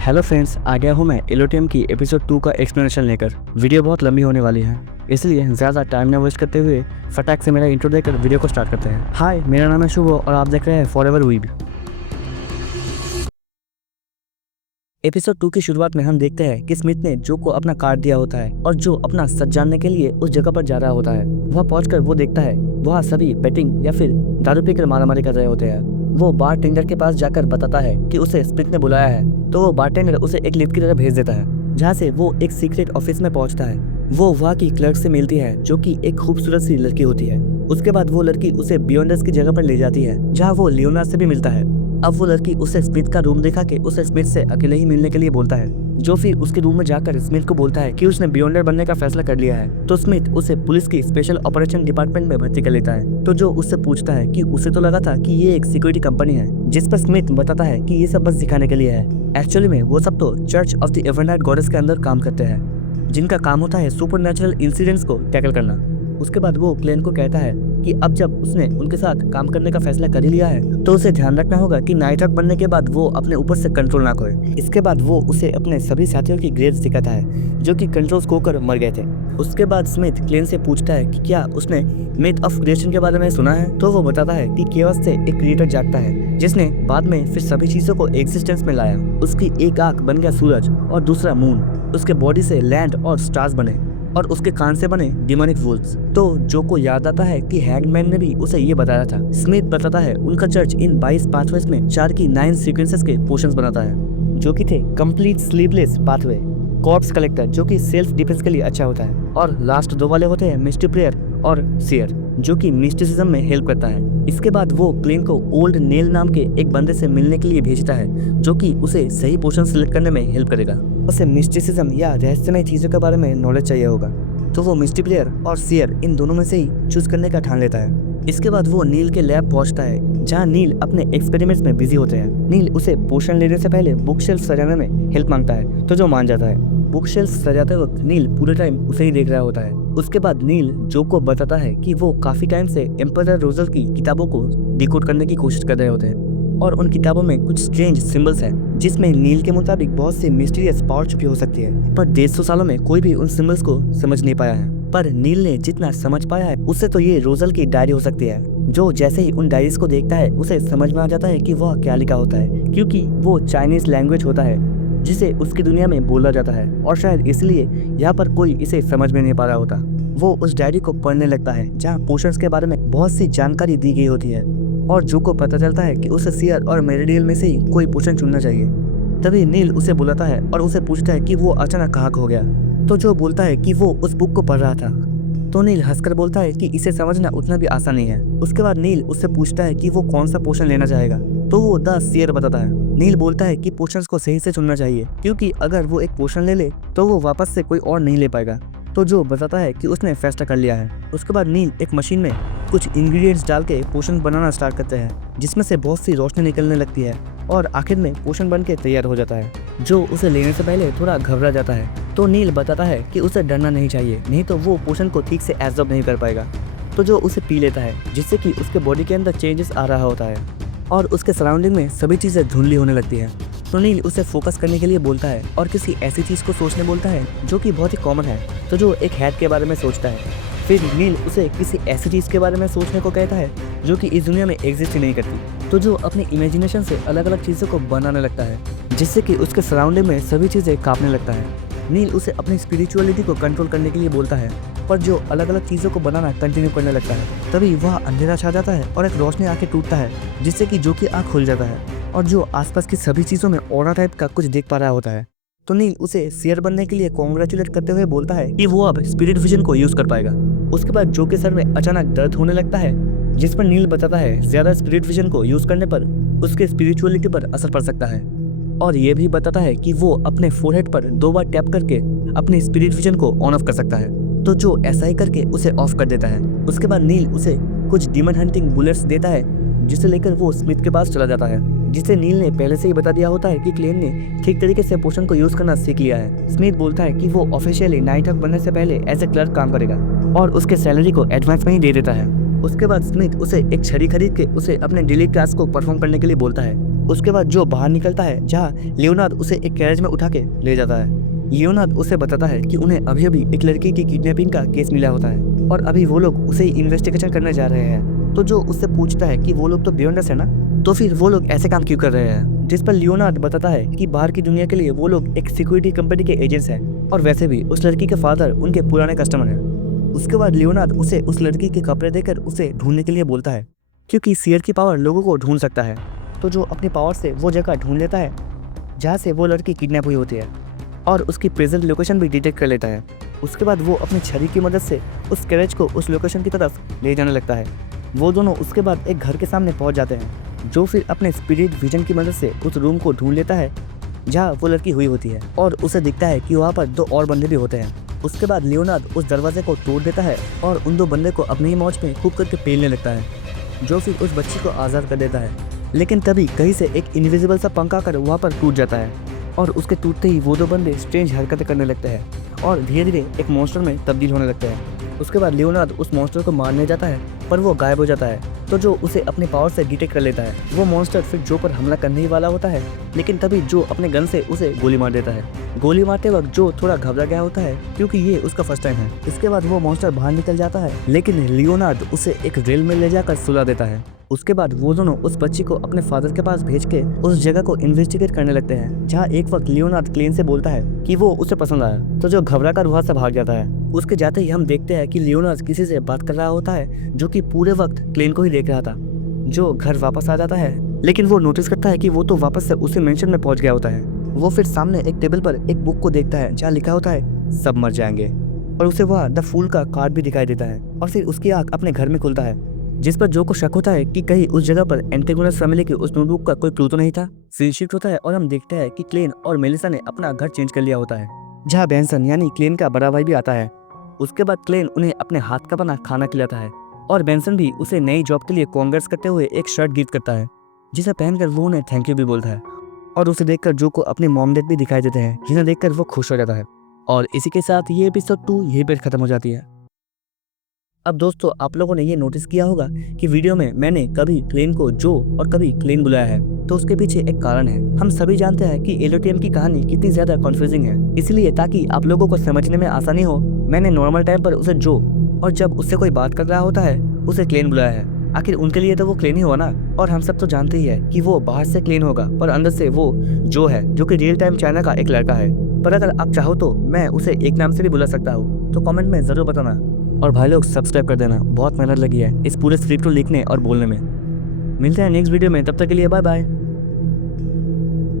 Hello friends, आ गया हूँ मैं एलोटियम की एपिसोड 2 का एक्सप्लेनेशन लेकर। वीडियो बहुत लंबी होने वाली है, इसलिए ज़्यादा टाइम न वेस्ट करते हुए फटाक से मेरा इंट्रो देकर वीडियो को स्टार्ट करते हैं। हाय, मेरा नाम है शुभ और आप देख रहे हैं फॉरएवर वीब। एपिसोड 2 की शुरुआत में हम देखते हैं कि स्मिथ ने जो को अपना कार्ड दिया होता है और जो अपना सच जानने के लिए उस जगह पर जा रहा होता है। वह पहुंचकर वो देखता है वहाँ सभी बेटिंग या फिर दारू पीकर मारामारी कर रहे होते हैं। वो बारटेंडर के पास जाकर बताता है कि उसे स्मिथ ने बुलाया है, तो वो बारटेंडर उसे एक लिफ्ट की तरफ भेज देता है, जहाँ से वो एक सीक्रेट ऑफिस में पहुंचता है। वो वहाँ की क्लर्क से मिलती है, जो कि एक खूबसूरत सी लड़की होती है। उसके बाद वो लड़की उसे बियॉन्डर्स की जगह पर ले जाती है, जहाँ वो लियोनार्ड से भी मिलता है। अब वो लड़की उसे स्मिथ का रूम दिखा के उसे स्मिथ से अकेले ही मिलने के लिए बोलता है, जो फिर उसके रूम में जाकर स्मिथ को बोलता है कि उसने बियॉन्डर बनने का फैसला कर लिया है। तो स्मिथ उसे पुलिस की स्पेशल ऑपरेशन डिपार्टमेंट में भर्ती कर लेता है। तो जो उससे पूछता है कि उसे तो लगा था कि ये एक सिक्योरिटी कंपनी है, जिस पर स्मिथ बताता है कि ये सब बस दिखाने के लिए है। एक्चुअली में वो सब तो church of the Evernight goddess के अंदर काम करते हैं, जिनका काम होता है सुपरनैचुरल इंसिडेंट्स को टैकल करना। उसके बाद वो क्लेन को कहता है कि अब जब उसने उनके साथ काम करने का फैसला कर ही लिया है, तो उसे ध्यान रखना होगा कि नाइट हॉक बनने के बाद वो अपने ऊपर से कंट्रोल ना खोए। इसके बाद वो उसे अपने सभी साथियों की ग्रेव्स दिखाता है, जो कि कंट्रोल्स खोकर मर गए थे। उसके बाद स्मिथ क्लेन से पूछता है कि क्या उसने मिथ ऑफ क्रिएशन के बारे में सुना है। तो वो बताता है कि केओस से एक क्रिएटर जागता है, जिसने बाद में फिर सभी चीजों को एग्जिस्टेंस में लाया। उसकी एक आंख बन गया सूरज और दूसरा मून, उसके बॉडी से लैंड और स्टार्स बने और उसके कान से बने डिमोनिक वुल्व्स। तो जो को याद आता है कि हैंगमैन ने भी उसे ये बताया था। स्मिथ बताता है उनका चर्च इन 22 पाथवेज में 4 की 9 सीक्वेंसेस के पोर्शंस बनाता है, जो कि थे complete sleepless pathway, corps collector जो कि सेल्फ डिफेंस के लिए अच्छा होता है, और लास्ट 2 वाले होते हैं मिस्टी प्रेयर और सियर, जो कि मिस्टिसिज्म में हेल्प करता है। इसके बाद वो क्लेन को ओल्ड नेल नाम के एक बंदे से मिलने के लिए भेजता है, जो कि उसे सही पोर्शन सिलेक्ट करने में हेल्प करेगा। उसे मिस्टिसिज्म या रहस्यमय चीजों के बारे में नॉलेज चाहिए होगा, तो वो मिस्टी प्लेयर और सियर इन दोनों में से ही चूज करने का ठान लेता है। इसके बाद वो नील के लैब पहुंचता है, जहां नील अपने एक्सपेरिमेंट्स में बिजी होते हैं। नील उसे पोषण लेने से पहले बुक शेल्फ सजाने में हेल्प मांगता है, तो जो मान जाता है। बुक शेल्फ सजाते वक्त नील पूरे टाइम उसे ही देख रहा होता है। उसके बाद नील जो को बताता है कि वो काफी टाइम से एम्परर रोजल की किताबों को डिकोड करने की कोशिश कर रहे होते हैं, और उन किताबों में कुछ स्ट्रेंज सिंबल्स हैं, जिसमें नील के मुताबिक बहुत सी मिस्टीरियस पावर छुपी हो सकती है। पर 150 सालों में कोई भी उन सिंबल्स को समझ नहीं पाया है। पर नील ने जितना समझ पाया है, उससे तो ये रोजल की डायरी हो सकती है। जो जैसे ही उन डायरीज को देखता है, उसे समझ में आ जाता है कि वह क्या लिखा होता है, क्योंकि वो चाइनीज लैंग्वेज होता है जिसे उसकी दुनिया में बोला जाता है, और शायद इसलिए यहाँ पर कोई इसे समझ में नहीं पा रहा होता। वो उस डायरी को पढ़ने लगता है, जहाँ पोशंस के बारे में बहुत सी जानकारी दी गई होती है, और जो को पता चलता है कि उसे सियर और मेरिडियल में से ही कोई पोशन चुनना चाहिए। तभी नील उसे बुलाता है और उसे पूछता है कि वो अचानक कहाँ खो गया। तो जो बोलता है कि वो उस बुक को पढ़ रहा था। तो नील हंसकर बोलता है कि इसे समझना उतना भी आसान नहीं है। उसके बाद नील उससे पूछता है कि वो कौन सा पोशन लेना चाहेगा। तो वो द सियर बताता है। नील बोलता है कि पोशंस को सही से चुनना चाहिए, क्योंकि अगर वो एक पोशन ले ले तो वो वापस से कोई और नहीं ले पाएगा। तो जो बताता है कि उसने फैसला कर लिया है। उसके बाद नील एक मशीन में कुछ इंग्रेडिएंट्स डाल के पोशन बनाना स्टार्ट करते हैं, जिसमें से बहुत सी रोशनी निकलने लगती है, और आखिर में पोशन बन के तैयार हो जाता है। जो उसे लेने से पहले थोड़ा घबरा जाता है। तो नील बताता है कि उसे डरना नहीं चाहिए, नहीं तो वो पोशन को ठीक से एब्जॉर्ब नहीं कर पाएगा। तो जो उसे पी लेता है, जिससे कि उसके बॉडी के अंदर चेंजेस आ रहा होता है, और उसके सराउंडिंग में सभी चीज़ें धुंधली होने लगती है। तो नील उसे फोकस करने के लिए बोलता है और किसी ऐसी चीज़ को सोचने बोलता है जो कि बहुत ही कॉमन है। तो जो एक हैट के बारे में सोचता है। फिर नील उसे किसी ऐसी चीज़ के बारे में सोचने को कहता है जो कि इस दुनिया में एग्जिस्ट ही नहीं करती। तो जो अपनी इमेजिनेशन से अलग अलग चीज़ों को बनाने लगता है, जिससे कि उसके सराउंडिंग में सभी चीज़ें कांपने लगता है। नील उसे अपनी स्पिरिचुअलिटी को कंट्रोल करने के लिए बोलता है, पर जो अलग अलग चीज़ों को बनाना कंटिन्यू करने लगता है। तभी वह अंधेरा छा जाता है और एक रोशनी आके टूटता है, जिससे कि जो की आँख खुल जाता है, और जो आसपास की सभी चीज़ों में ऑरा टाइप का कुछ देख पा रहा होता है। तो नील उसे सियर बनने के लिए कॉन्ग्रेचुलेट करते हुए बोलता है कि वो अब स्पिरिट विजन को यूज कर पाएगा। उसके बाद जो के सर में अचानक दर्द होने लगता है, जिस पर नील बताता है ज्यादा स्पिरिट विजन को यूज करने पर उसके स्पिरिचुअलिटी पर असर पड़ सकता है, और ये भी बताता है कि वो अपने फोरहेड पर 2 बार टैप करके अपने स्पिरिट विजन को ऑन ऑफ कर सकता है। तो जो ऐसा ही करके उसे ऑफ कर देता है। उसके बाद नील उसे कुछ डीमन हंटिंग बुलेट्स देता है, जिसे लेकर वो स्मिथ के पास चला जाता है, जिसे नील ने पहले से ही बता दिया होता है कि क्लेन ने ठीक तरीके से पोशन को यूज करना सीख लिया है। स्मिथ बोलता है कि वो ऑफिशियली नाइट हॉक बनने से पहले एज ए क्लर्क काम करेगा, और उसके सैलरी को एडवांस में ही दे देता है। उसके बाद स्मिथ उसे एक छड़ी खरीद के उसे अपने डेली टास्क को परफॉर्म करने के लिए बोलता है, उसके बाद जो बाहर निकलता है जहाँ लियोनार्ड उसे एक कैरेज में उठा के ले जाता है। लियोनार्ड उसे बताता है कि उन्हें अभी अभी एक लड़की की किडनैपिंग का केस मिला होता है और अभी वो लोग उसे ही इन्वेस्टिगेशन करने जा रहे हैं। तो जो उससे पूछता है कि वो लोग तो बियॉन्डस है ना, तो फिर वो लोग ऐसे काम क्यों कर रहे हैं। जिस पर लियोनार्ड बताता है कि बाहर की दुनिया के लिए वो लोग एक सिक्योरिटी कंपनी के एजेंट्स हैं और वैसे भी उस लड़की के फादर उनके पुराने कस्टमर हैं। उसके बाद लियोनार्ड उसे उस लड़की के कपड़े देकर उसे ढूंढने के लिए बोलता है, क्योंकि सियर की पावर लोगों को ढूंढ सकता है। तो जो अपनी पावर से वो जगह ढूंढ लेता है जहाँ से वो लड़की किडनैप हुई होती है और उसकी प्रेजेंट लोकेशन भी डिटेक्ट कर लेता है। उसके बाद वो अपनी छड़ी की मदद से उस कैरेज को उस लोकेशन की तरफ ले जाने लगता है। वो दोनों उसके बाद एक घर के सामने पहुंच जाते हैं, जो फिर अपने स्पिरिट विजन की मदद से उस रूम को ढूंढ लेता है जहाँ वो लड़की हुई होती है और उसे दिखता है कि वहाँ पर 2 और बंदे भी होते हैं। उसके बाद लियोनार्ड उस दरवाजे को तोड़ देता है और उन 2 बंदे को अपनी ही मौज में खूब करके पेलने लगता है, जो फिर उस बच्ची को आज़ाद कर देता है। लेकिन तभी कहीं से एक इनविजिबल सा पंखा आकर वहाँ पर टूट जाता है और उसके टूटते ही वो 2 बंदे स्ट्रेंज हरकतें करने लगते हैं और धीरे धीरे एक मॉन्स्टर में तब्दील होने लगते हैं। उसके बाद लियोनार्ड उस मॉन्स्टर को मारने जाता है पर वो गायब हो जाता है। तो जो उसे अपनी पावर से डिटेक्ट कर लेता है। वो मॉन्स्टर फिर जो पर हमला करने ही वाला होता है, लेकिन तभी जो अपने गन से उसे गोली मार देता है। गोली मारते वक्त जो थोड़ा घबरा गया होता है क्योंकि ये उसका फर्स्ट टाइम है। इसके बाद वो मॉन्स्टर बाहर निकल जाता है, लेकिन लियोनार्ड उसे एक रेल में ले जाकर सुला देता है। उसके बाद वो दोनों उस बच्ची को अपने फादर के पास भेज के उस जगह को इन्वेस्टिगेट करने लगते हैं, जहाँ एक वक्त लियोनार्ड क्लेन से बोलता है कि वो उसे पसंद आया। तो जो घबरा कर वहाँ से भाग जाता है। उसके जाते ही हम देखते हैं कि लियोनार्ड किसी से बात कर रहा होता है, जो कि पूरे वक्त क्लेन को ही देख रहा था। जो घर वापस आ जाता है, लेकिन वो नोटिस करता है कि वो तो वापस से उसी मेंशन में पहुंच गया होता है। वो फिर सामने एक टेबल पर एक बुक को देखता है जहाँ लिखा होता है सब मर जाएंगे, और उसे वह द फूल का कार्ड भी दिखाई देता है। और फिर उसकी आंख अपने घर में खुलता है, जिस पर जो को शक होता है कि कहीं उस जगह पर एंटेगोनस फैमिली की उस नोटबुक का कोई क्लू तो नहीं था। सीन शिफ्ट होता है और हम देखते हैं कि क्लेन और मेलिसा ने अपना घर चेंज कर लिया होता है, जहाँ बेंसन यानी क्लेन का बड़ा भाई भी आता है। उसके बाद क्लेन उन्हें अपने हाथ का बना खाना खिलाता है और बेंसन भी उसे नई जॉब के लिए कांग्रेस करते हुए एक शर्ट गिफ्ट करता है, जिसे पहनकर वो उन्हें थैंक यू भी बोलता है। और उसे देखकर जो को अपने मॉम डैड भी दिखाई देते हैं, जिन्हें देखकर वो खुश हो जाता है। और इसी के साथ ये एपिसोड 2 यहीं पर खत्म हो जाती है। अब दोस्तों, आप लोगों ने ये नोटिस किया होगा कि वीडियो में मैंने कभी क्लेन को जो और कभी क्लेन बुलाया है, तो उसके पीछे एक कारण है। हम सभी जानते हैं कि एलोटियम की कहानी कितनी ज्यादा कन्फ्यूजिंग है, इसलिए ताकि आप लोगों को समझने में आसानी हो, मैंने नॉर्मल टाइम पर उसे जो और जब उससे कोई बात कर रहा होता है उसे क्लेन बुलाया है। आखिर उनके लिए तो वो क्लेन ही हुआ ना। और हम सब तो जानते ही है कि वो बाहर से क्लेन होगा पर अंदर से वो जो है, जो कि रियल टाइम चाइना का एक लड़का है। पर अगर आप चाहो तो मैं उसे एक नाम से भी बुला सकता हूँ, तो कमेंट में जरूर बताना। और भाई लोग सब्सक्राइब कर देना, बहुत मेहनत लगी है इस पूरे स्क्रिप्ट को लिखने और बोलने में। मिलते हैं नेक्स्ट वीडियो में, तब तक के लिए बाय बाय।